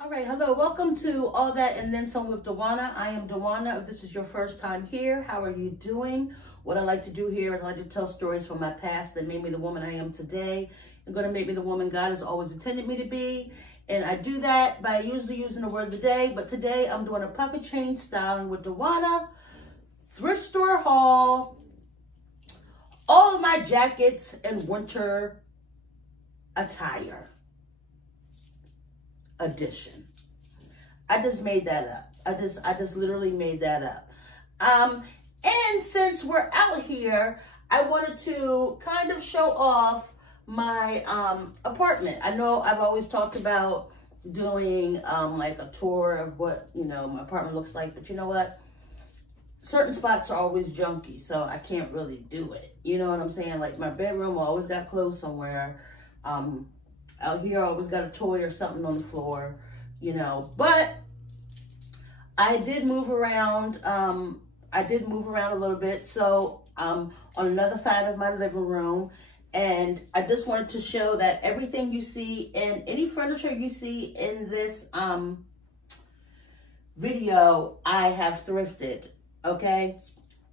All right, hello, welcome to All That and Then Some with Dewana. I am Dewana. If this is your first time here, how are you doing? What I like to do here is I like to tell stories from my past that made me the woman I am today and going to make me the woman God has always intended me to be. And I do that by usually using the word of the day, but today I'm doing a pocket change styling with Dewana, thrift store haul, all of my jackets and winter attire edition. I just made that up. I just literally made that up. And since we're out here, I wanted to kind of show off my apartment. I know I've always talked about doing like a tour of what, you know, my apartment looks like, but you know what? Certain spots are always junky, so I can't really do it. You know what I'm saying? Like my bedroom, I always got clothes somewhere. Out here, I always got a toy or something on the floor, you know. But I did move around. I did move around a little bit. So on another side of my living room. And I just wanted to show that everything you see and any furniture you see in this video, I have thrifted, okay?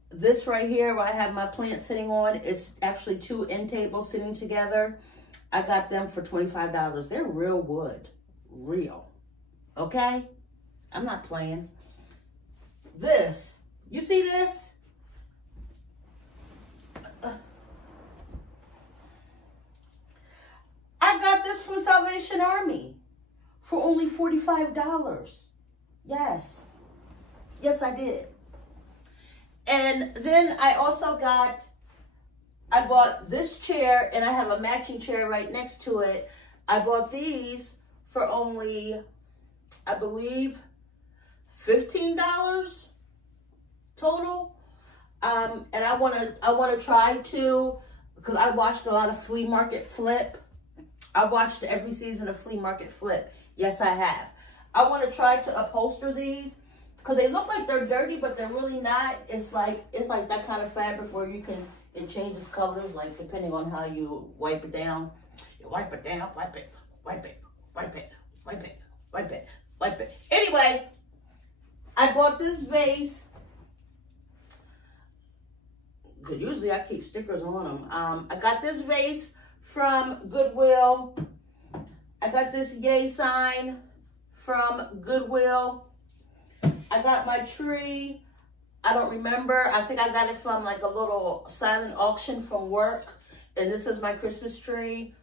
This right here, where I have my plant sitting on, is actually 2 end tables sitting together. I got them for $25. They're real wood. Real. Okay? I'm not playing. This. You see this? I got this from Salvation Army for only $45. Yes. Yes, I did. And then I also I bought this chair, and I have a matching chair right next to it. I bought these for only, I believe, $15 total. And I wanna try to, because I watched a lot of Flea Market Flip. I watched every season of Flea Market Flip. Yes, I have. I want to try to upholster these because they look like they're dirty, but they're really not. It's like that kind of fabric where it changes colors, like depending on how you wipe it down. You wipe it down, wipe it, wipe it, wipe it, wipe it, wipe it, wipe it. Anyway, I bought this vase. Because usually I keep stickers on them. I got this vase from Goodwill. I got this yay sign from Goodwill. I got my tree. I don't remember. I think I got it from like a little silent auction from work. And this is my Christmas tree.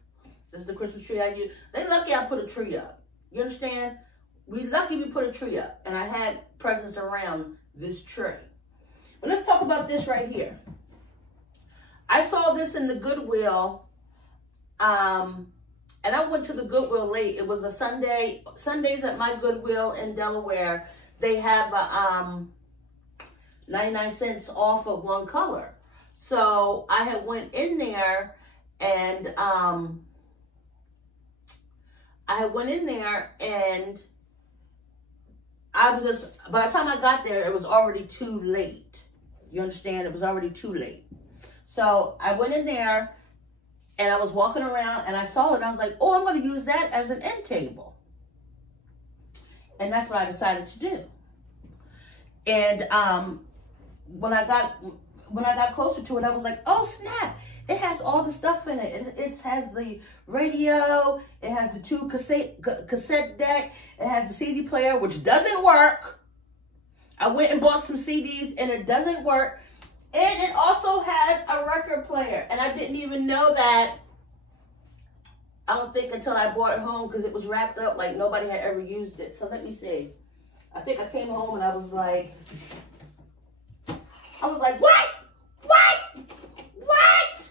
This is the Christmas tree I use. They lucky I put a tree up. You understand? We lucky we put a tree up. And I had presents around this tree. But let's talk about this right here. I saw this in the Goodwill. And I went to the Goodwill late. It was a Sunday. Sundays at my Goodwill in Delaware, they have 99 cents off of one color. So I had went in there and I was just, by the time I got there, it was already too late. You understand? It was already too late. So I went in there and I was walking around and I saw it and I was like, oh, I'm going to use that as an end table. And that's what I decided to do. And when I got closer to it, I was like, oh, snap. It has all the stuff in it. It has the radio. It has the 2 cassette deck. It has the CD player, which doesn't work. I went and bought some CDs and it doesn't work. And it also has a record player. And I didn't even know that, I don't think, until I brought it home because it was wrapped up like nobody had ever used it. So let me see. I think I came home and I was like, what? What? What?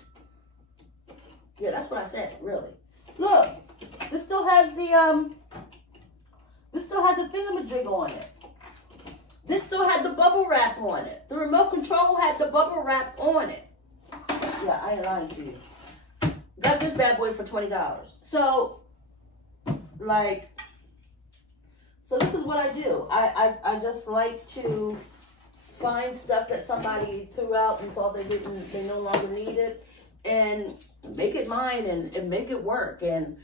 Yeah, that's what I said, really. Look, this still has the thingamajig on it. This still had the bubble wrap on it. The remote control had the bubble wrap on it. Yeah, I ain't lying to you. Got this bad boy for $20. So, so this is what I do. I just like to find stuff that somebody threw out and thought they no longer needed, and make it mine and make it work. And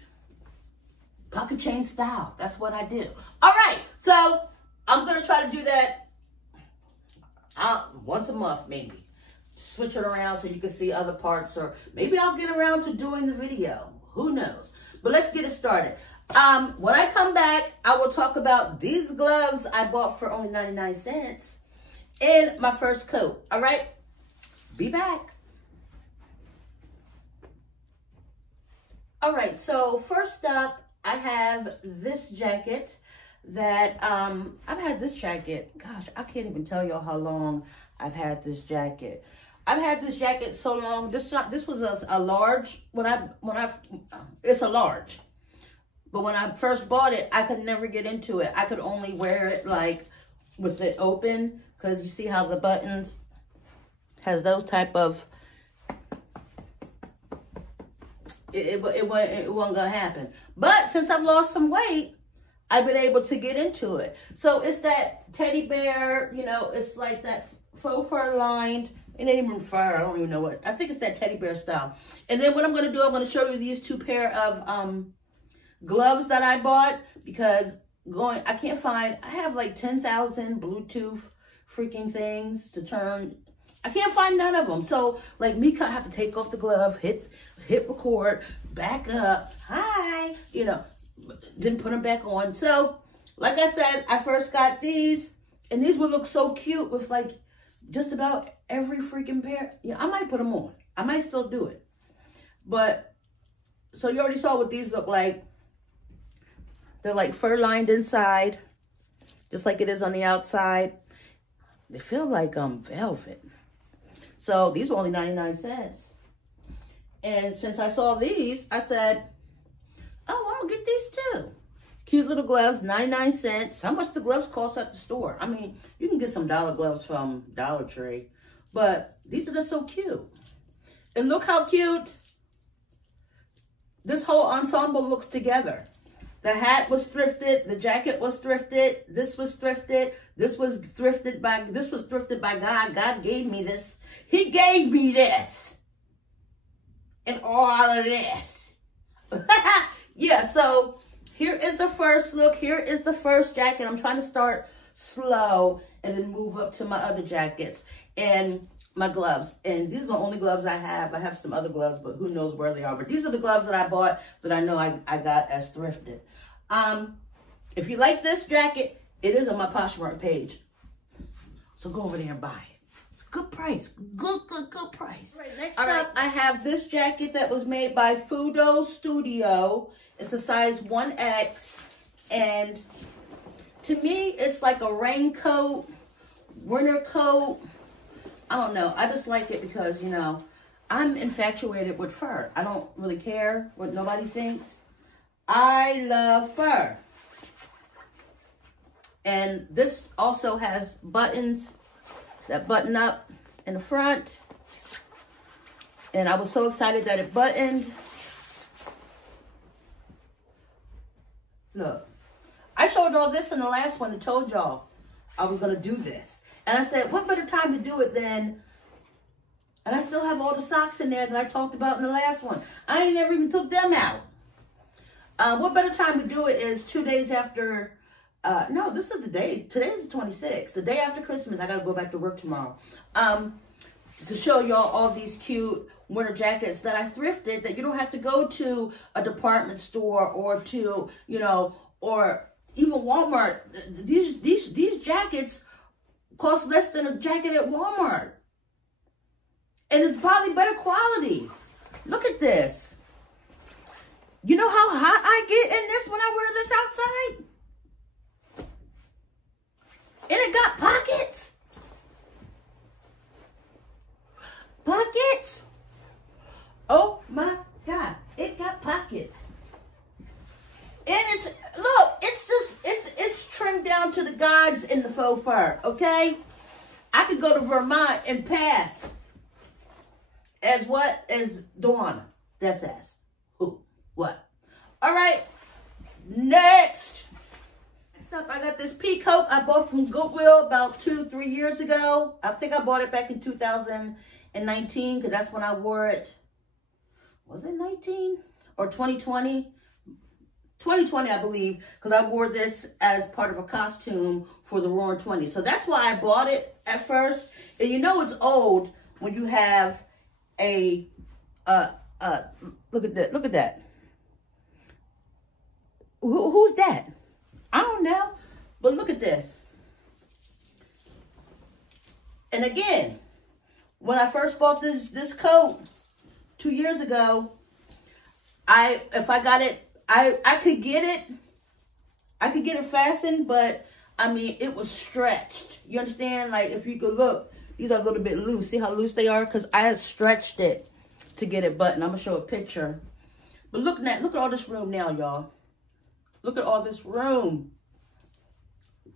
pocket chain style. That's what I do. All right, so I'm gonna try to do that once a month, maybe. Switch it around so you can see other parts, or maybe I'll get around to doing the video. Who knows? But let's get it started. When I come back, I will talk about these gloves I bought for only 99 cents and my first coat. All right, be back. All right, so first up, I have this jacket that, I've had this jacket, gosh, I can't even tell y'all how long I've had this jacket. I've had this jacket so long. This was a large, it's a large. But when I first bought it, I could never get into it. I could only wear it like with it open, because you see how the buttons has those type of, it wasn't gonna happen. But since I've lost some weight, I've been able to get into it. So it's that teddy bear, you know, it's like that faux fur lined. It ain't even fur, I don't even know what. I think it's that teddy bear style. And then what I'm gonna do, I'm gonna show you these two pair of gloves that I bought, because I can't find, I have like 10,000 Bluetooth freaking things to turn. I can't find none of them. So like me, I have to take off the glove, hit record, back up, hi, you know, then put them back on. So like I said, I first got these, and these would look so cute with like just about every freaking pair. Yeah, I might put them on. I might still do it. But, so you already saw what these look like. They're like fur lined inside, just like it is on the outside. They feel like velvet. So these were only 99 cents. And since I saw these, I said, oh, I'm gonna get these too. Cute little gloves, 99 cents. How much the gloves cost at the store? I mean, you can get some dollar gloves from Dollar Tree, but these are just so cute. And look how cute this whole ensemble looks together. The hat was thrifted, the jacket was thrifted, this was thrifted, this was thrifted by God. God gave me this. He gave me this. And all of this. Yeah, so here is the first look. Here is the first jacket. I'm trying to start slow and then move up to my other jackets and my gloves. And these are the only gloves I have. I have some other gloves, but who knows where they are. But these are the gloves that I bought that I know I got as thrifted. If you like this jacket, it is on my Poshmark page. So go over there and buy it. It's a good price. Good price. All right, next up, I have this jacket that was made by Fudo Studio. It's a size 1X. And to me, it's like a raincoat, winter coat. I don't know. I just like it because, you know, I'm infatuated with fur. I don't really care what nobody thinks. I love fur. And this also has buttons that button up in the front. And I was so excited that it buttoned. Look, I showed y'all this in the last one and told y'all I was going to do this. And I said, what better time to do it than, and I still have all the socks in there that I talked about in the last one. I ain't never even took them out. What better time to do it is 2 days after, no, this is the day, today's the 26th, the day after Christmas. I got to go back to work tomorrow. To show y'all all these cute winter jackets that I thrifted, that you don't have to go to a department store or to, you know, or even Walmart. These jackets cost less than a jacket at Walmart. And it's probably better quality. Look at this. You know how hot I get in this when I wear this outside? And it got pockets. Pockets. Oh my God. It got pockets. And it's, look, it's trimmed down to the gods in the faux fur, okay? I could go to Vermont and pass as what? As Dawana. That's as. Who? What? All right. Next. Next up, I got this pea coat I bought from Goodwill about 2-3 years ago. I think I bought it back in 2019 because that's when I wore it. Was it 19 or 2020? 2020, I believe, because I wore this as part of a costume for the Roaring 20. So that's why I bought it at first. And you know it's old when you have a, look at that, look at that. Who's that? I don't know, but look at this. And again, when I first bought this coat 2 years ago, if I got it, I could get it. I could get it fastened, but I mean, it was stretched. You understand? Like, if you could look, these are a little bit loose. See how loose they are? Because I had stretched it to get it buttoned. I'm going to show a picture. But look at all this room now, y'all. Look at all this room.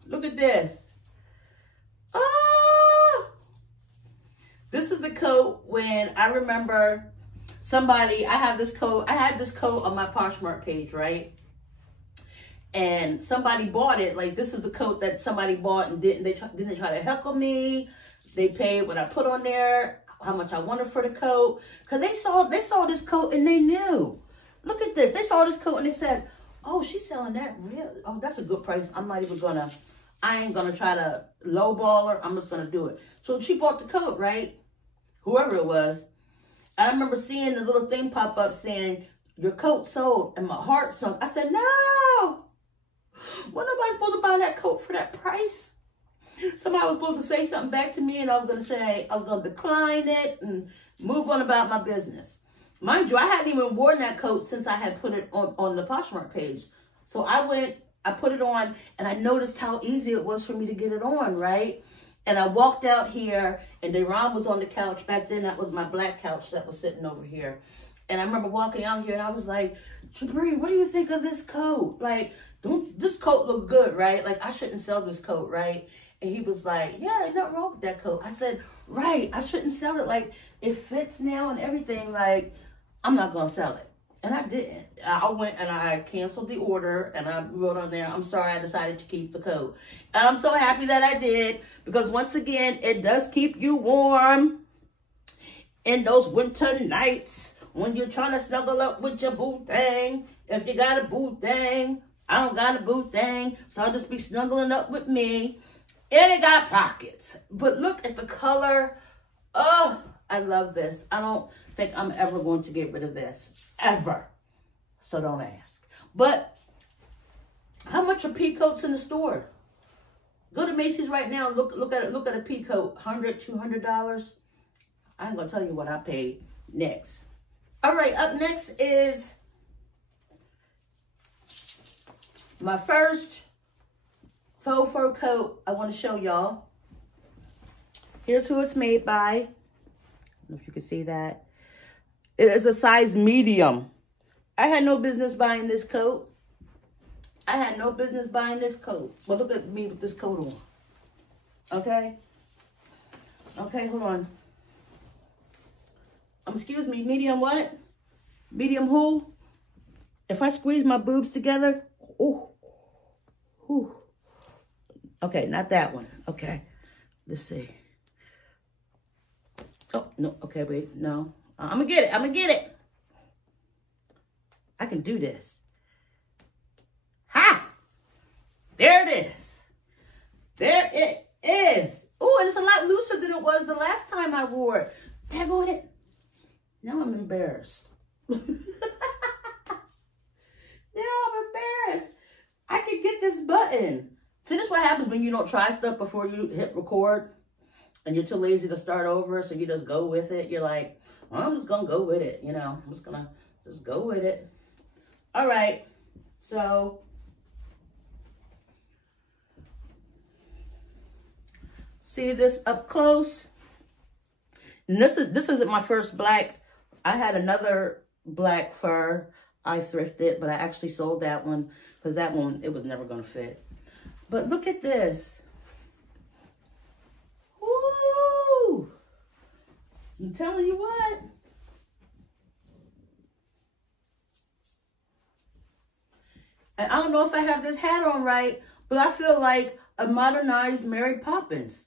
Look at this. Oh! This is the coat when I remember somebody, I had this coat on my Poshmark page, right? And somebody bought it. Like, this is the coat that somebody bought and didn't try to heckle me. They paid what I put on there, how much I wanted for the coat. Because they saw this coat and they knew. Look at this. They saw this coat and they said, oh, she's selling that real. Oh, that's a good price. I ain't gonna try to lowball her. I'm just gonna do it. So she bought the coat, right? Whoever it was. I remember seeing the little thing pop up saying, your coat sold, and my heart sunk. I said, no. When am I supposed to buy that coat for that price? Somebody was supposed to say something back to me, and I was going to decline it and move on about my business. Mind you, I hadn't even worn that coat since I had put it on the Poshmark page. So I put it on, and I noticed how easy it was for me to get it on, right? And I walked out here, and Deron was on the couch. Back then, that was my black couch that was sitting over here. And I remember walking out here, and I was like, Jabri, what do you think of this coat? Like, this coat look good, right? Like, I shouldn't sell this coat, right? And he was like, yeah, ain't nothing wrong with that coat. I said, right, I shouldn't sell it. Like, it fits now and everything. Like, I'm not going to sell it. And I didn't. I went and I canceled the order, and I wrote on there, I'm sorry, I decided to keep the coat. And I'm so happy that I did, because once again, it does keep you warm in those winter nights when you're trying to snuggle up with your boo thing. If you got a boo thing, I don't got a boo thing, so I'll just be snuggling up with me. And it got pockets. But look at the color. Oh, I love this. I don't think I'm ever going to get rid of this. Ever. So don't ask. But how much are pea coats in the store? Go to Macy's right now. Look at a pea coat. $100, $200. I ain't going to tell you what I paid next. All right, up next is my first faux fur coat I want to show y'all. Here's who it's made by. I don't know if you can see that. It is a size medium. I had no business buying this coat. I had no business buying this coat. But look at me with this coat on. Okay? Okay, hold on. Excuse me, medium what? Medium who? If I squeeze my boobs together, ooh. Ooh. Okay, not that one. Okay, let's see. Oh, no, okay, wait, no. I'm gonna get it, I'm gonna get it. I can do this. Ha! There it is. There it is. Oh, and it's a lot looser than it was the last time I wore it. Daggone it. Now I'm embarrassed. Now I'm embarrassed. I can get this button. See, this is what happens when you don't try stuff before you hit record and you're too lazy to start over, so you just go with it. You're like, well, I'm just going to go with it, you know. I'm just going to just go with it. All right. So, see this up close? And this isn't my first black. I had another black fur I thrifted, but I actually sold that one because that one, it was never going to fit. But look at this. Woo! I'm telling you what. And I don't know if I have this hat on right, but I feel like a modernized Mary Poppins.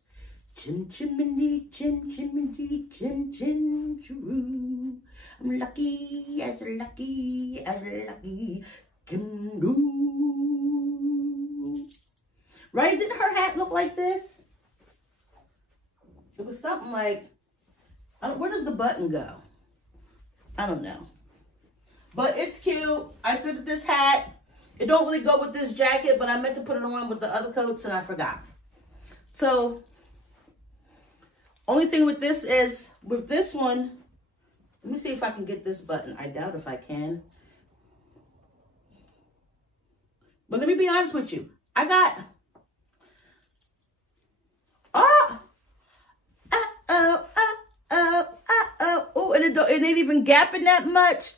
Chim chimney, chim chimney, chim chim chiroo. I'm lucky as lucky as lucky. can do. Right? Didn't her hat look like this? It was something like, where does the button go? I don't know. But it's cute. I fitted this hat. It don't really go with this jacket, but I meant to put it on with the other coats and I forgot. So, only thing with this is, with this one, let me see if I can get this button. I doubt if I can. But let me be honest with you. I got, oh, and it ain't even gapping that much.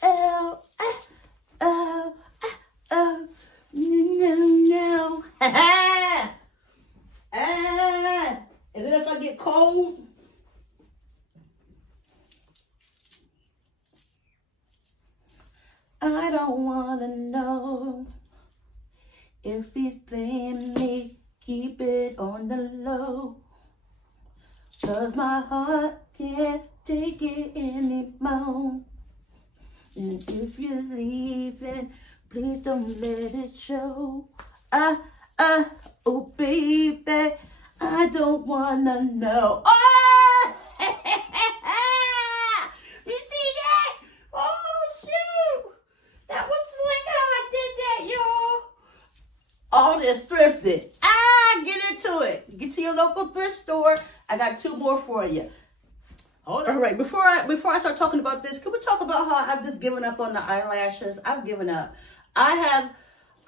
No. And then if I get cold, I don't want to know if he's playing me. Keep it on the low, 'cause my heart can't take it anymore. And if you're leaving, please don't let it show. Oh baby, I don't wanna know. Oh! You see that? Oh shoot! That was slick how I did that, y'all. All this thrifted. Get into it. Get to your local thrift store. I got 2 more for you. Hold on. All right, before I start talking about this, can we talk about how I've just given up on the eyelashes? I've given up. I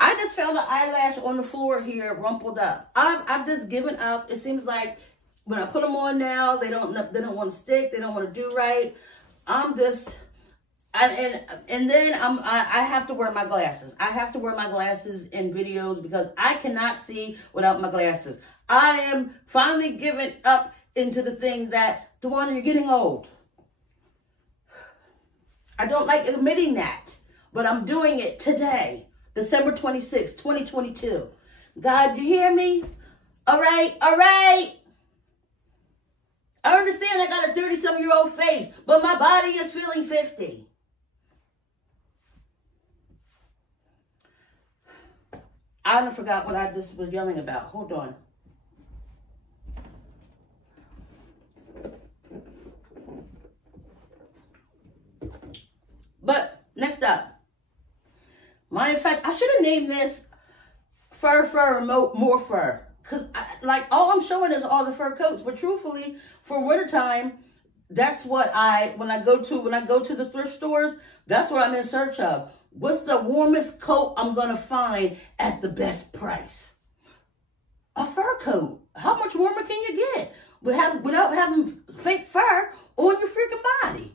just found an eyelash on the floor here, rumpled up. I've just given up. It seems like when I put them on now, they don't want to stick. They don't want to do right. I'm just, and then I have to wear my glasses. I have to wear my glasses in videos because I cannot see without my glasses. I am finally giving up into the thing that, DeWanda, you're getting old. I don't like admitting that, but I'm doing it today, December 26, 2022. God, you hear me? All right, all right. I understand I got a 30-some-year-old face, but my body is feeling 50. I done forgot what I just was yelling about. Hold on. But next up, in fact, I should have named this fur, more fur. Because like all I'm showing is all the fur coats. But truthfully, for wintertime, that's what when I go to the thrift stores, that's what I'm in search of. What's the warmest coat I'm going to find at the best price? A fur coat. How much warmer can you get without having fake fur on your freaking body?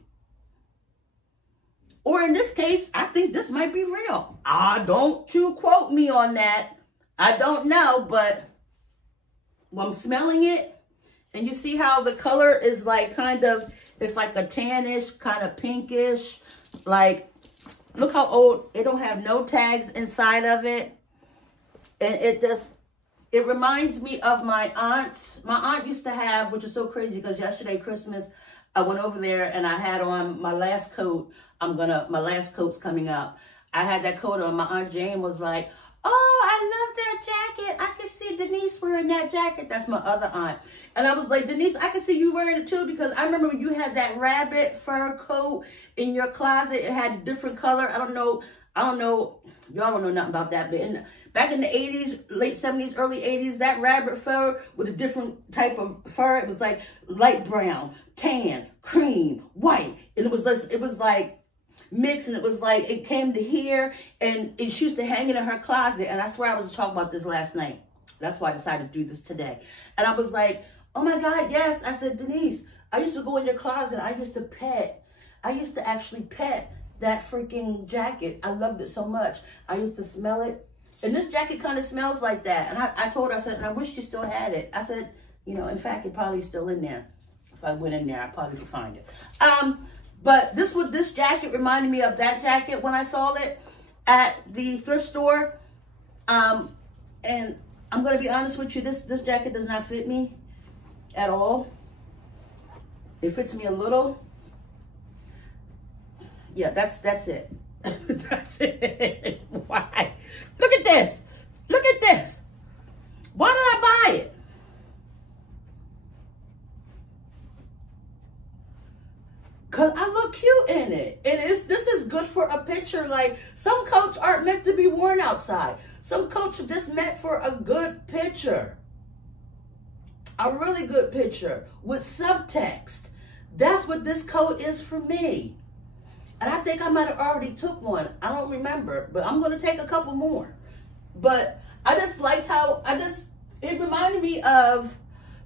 Or in this case, I think this might be real. Don't you quote me on that. I don't know, but I'm smelling it. And you see how the color is like it's like a tannish, kind of pinkish. Like, look how old. It don't have no tags inside of it. And it reminds me of my aunt's. My aunt used to have, which is so crazy because yesterday, Christmas, I went over there and I had on my last coat. My last coat's coming up. I had that coat on. My Aunt Jane was like, oh, I love that jacket. I can see Denise wearing that jacket. That's my other aunt. And I was like, Denise, I can see you wearing it too, because I remember when you had that rabbit fur coat in your closet. It had a different color. I don't know. Y'all don't know nothing about that. But back in the 80s, late 70s, early 80s, that rabbit fur with a different type of fur. It was like light brown, tan, cream, white. And it was like mixed, and it was like, it came to here, and she used to hang it in her closet. And I swear I was talking about this last night. That's why I decided to do this today. And I was like, oh my God, yes. I said, Denise, I used to go in your closet. I used to actually pet that freaking jacket. I loved it so much. I used to smell it. And this jacket kind of smells like that. And I told her, I said, I wish you still had it. I said, in fact, it probably is still in there. If I went in there, I probably could find it. But this jacket reminded me of that jacket when I saw it at the thrift store. And I'm going to be honest with you, this jacket does not fit me at all. It fits me a little. Yeah, that's it. That's it. Why? Look at this. Look at this. Why did I buy it? Because I look cute in it. This is good for a picture. Like, some coats aren't meant to be worn outside. Some coats are just meant for a good picture. A really good picture with subtext. That's what this coat is for me. And I think I might have already took one. I don't remember, but I'm going to take a couple more. But I just liked how, it reminded me of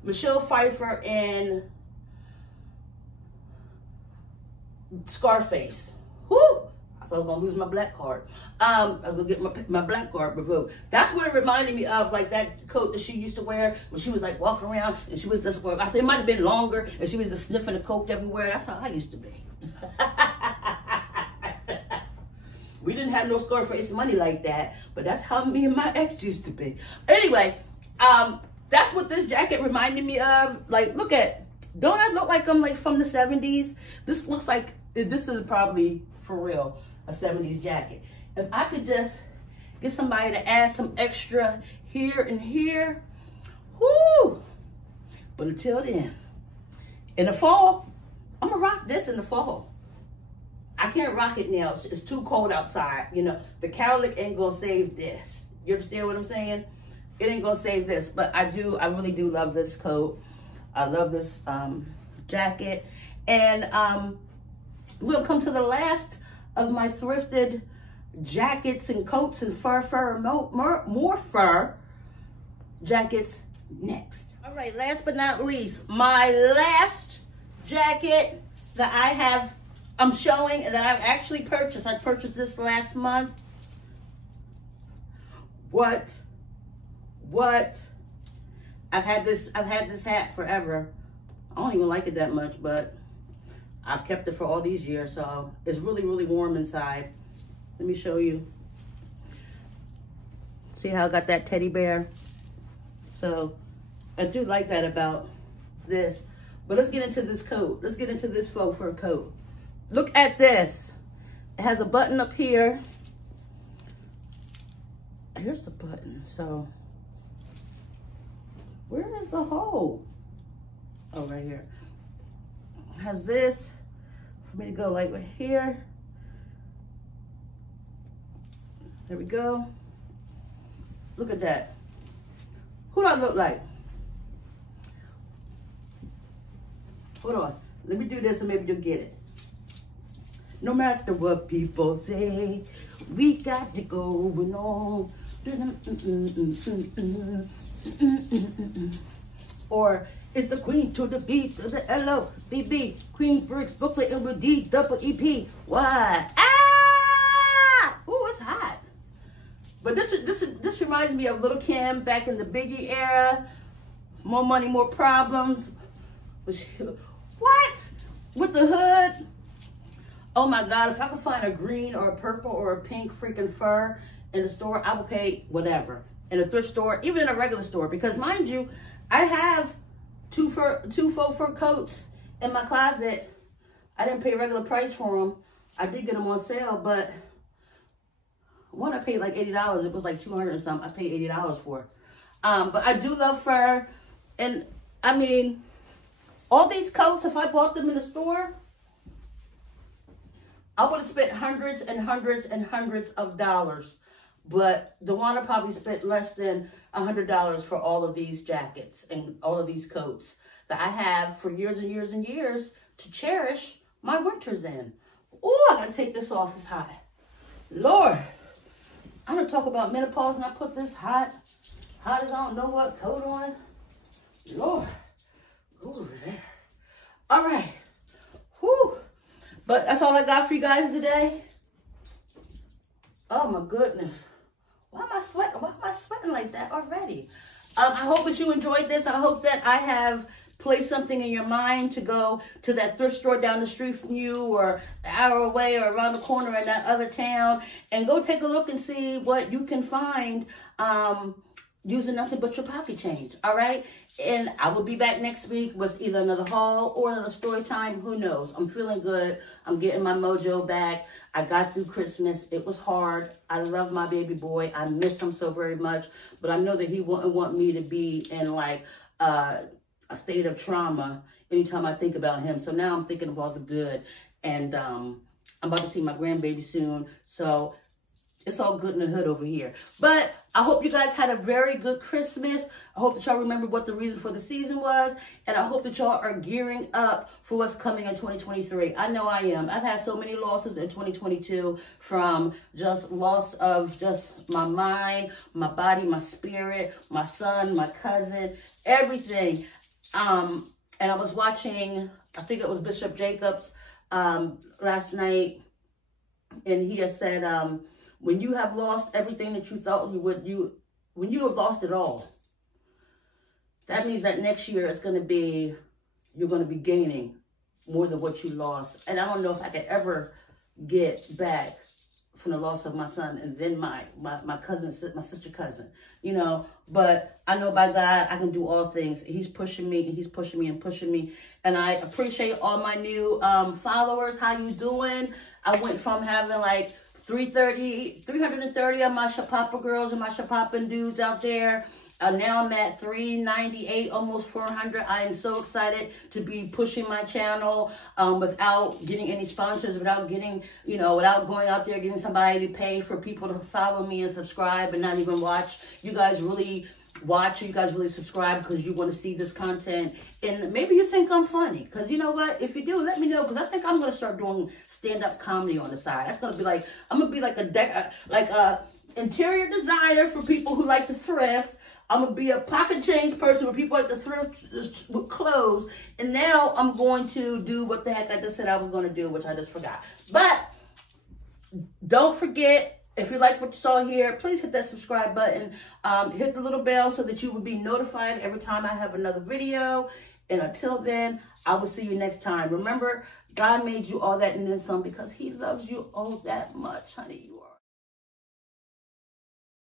Michelle Pfeiffer in Scarface. Whoo! I thought I was going to lose my black card. I was going to get my black card revoked. That's what it reminded me of, like that coat that she used to wear when she was like walking around and she was just, I think it might have been longer and she was just sniffing the coke everywhere. That's how I used to be. We didn't have no Scarface money like that, but that's how me and my ex used to be. Anyway, that's what this jacket reminded me of. Like, look at, don't I look like I'm like from the 70s? This looks like, this is probably, for real, a 70s jacket. If I could just get somebody to add some extra here and here, whoo! But until then, in the fall, I'm gonna rock this in the fall. I can't rock it now. It's too cold outside. You know, the cowlick ain't gonna save this. You understand what I'm saying? It ain't gonna save this, but I really do love this coat. I love this jacket. And we'll come to the last of my thrifted jackets and coats and more fur jackets next. All right, last but not least, my last jacket that I'm showing and that I've actually purchased. I purchased this last month. What? I've had this hat forever. I don't even like it that much, but I've kept it for all these years, so it's really, really warm inside. Let me show you. See how I got that teddy bear? So I do like that about this. But let's get into this coat. Let's get into this faux fur coat. Look at this. It has a button up here. Here's the button. So where is the hole? Oh, right here. It has this for me to go like right here. There we go. Look at that. Who do I look like? Hold on. Let me do this and maybe you'll get it. No matter what people say, we got it going on. Or it's the queen to the B to the L-O-B-B. Queen Bricks booklet and with D-double-E-P. Why? Ah! Ooh, it's hot. But this reminds me of Little Kim back in the Biggie era. More money, more problems. What? With the hood? Oh my God, if I could find a green or a purple or a pink freaking fur in the store, I would pay whatever. In a thrift store, even in a regular store. Because mind you, I have two faux fur coats in my closet. I didn't pay regular price for them. I did get them on sale, but one I paid like $80. It was like $200 and something. I paid $80 for it. But I do love fur. And I mean, all these coats, if I bought them in the store, I would have spent hundreds and hundreds and hundreds of dollars. But DeWanda probably spent less than $100 for all of these jackets and all of these coats that I have for years and years and years to cherish my winters in. Oh, I gotta take this off. It's hot. Lord, I'm gonna talk about menopause and I put this hot as I don't know what coat on. Lord, go over there. All right. Whew. But that's all I got for you guys today. Oh my goodness. Why am I sweating? Why am I sweating like that already? I hope that you enjoyed this. I hope that I have placed something in your mind to go to that thrift store down the street from you or an hour away or around the corner in that other town and go take a look and see what you can find using nothing but your pocket change. All right. And I will be back next week with either another haul or another story time. Who knows? I'm feeling good. I'm getting my mojo back. I got through Christmas. It was hard. I love my baby boy. I miss him so very much. But I know that he wouldn't want me to be in like a state of trauma anytime I think about him. So now I'm thinking of all the good. And I'm about to see my grandbaby soon. So it's all good in the hood over here. But I hope you guys had a very good Christmas. I hope that y'all remember what the reason for the season was. And I hope that y'all are gearing up for what's coming in 2023. I know I am. I've had so many losses in 2022, from just loss of just my mind, my body, my spirit, my son, my cousin, everything. And I was watching, I think it was Bishop Jacobs last night. And he has said, when you have lost everything that you thought you would, when you have lost it all, that means that next year it's going to be, you're going to be gaining more than what you lost. And I don't know if I could ever get back from the loss of my son and then my cousin, my sister cousin, you know. But I know by God, I can do all things. He's pushing me, and he's pushing me and pushing me. And I appreciate all my new followers. How you doing? I went from having like 330 of my shapoppin girls and my shapoppin dudes out there. Now I'm at 398, almost 400. I am so excited to be pushing my channel without getting any sponsors, without getting, you know, without going out there getting somebody to pay for people to follow me and subscribe and not even watch. You guys really watch, you guys really subscribe because you want to see this content. And maybe you think I'm funny, because you know what, if you do, let me know, because I think I'm going to start doing stand-up comedy on the side. That's going to be like, I'm going to be like a interior designer for people who like to thrift. I'm going to be a pocket change person for people like to thrift with clothes. And now I'm going to do what the heck I just said I was going to do, which I just forgot. But don't forget, if you like what you saw here, please hit that subscribe button. Hit the little bell so that you will be notified every time I have another video. And until then, I will see you next time. Remember, God made you all that and then some because he loves you all that much, honey.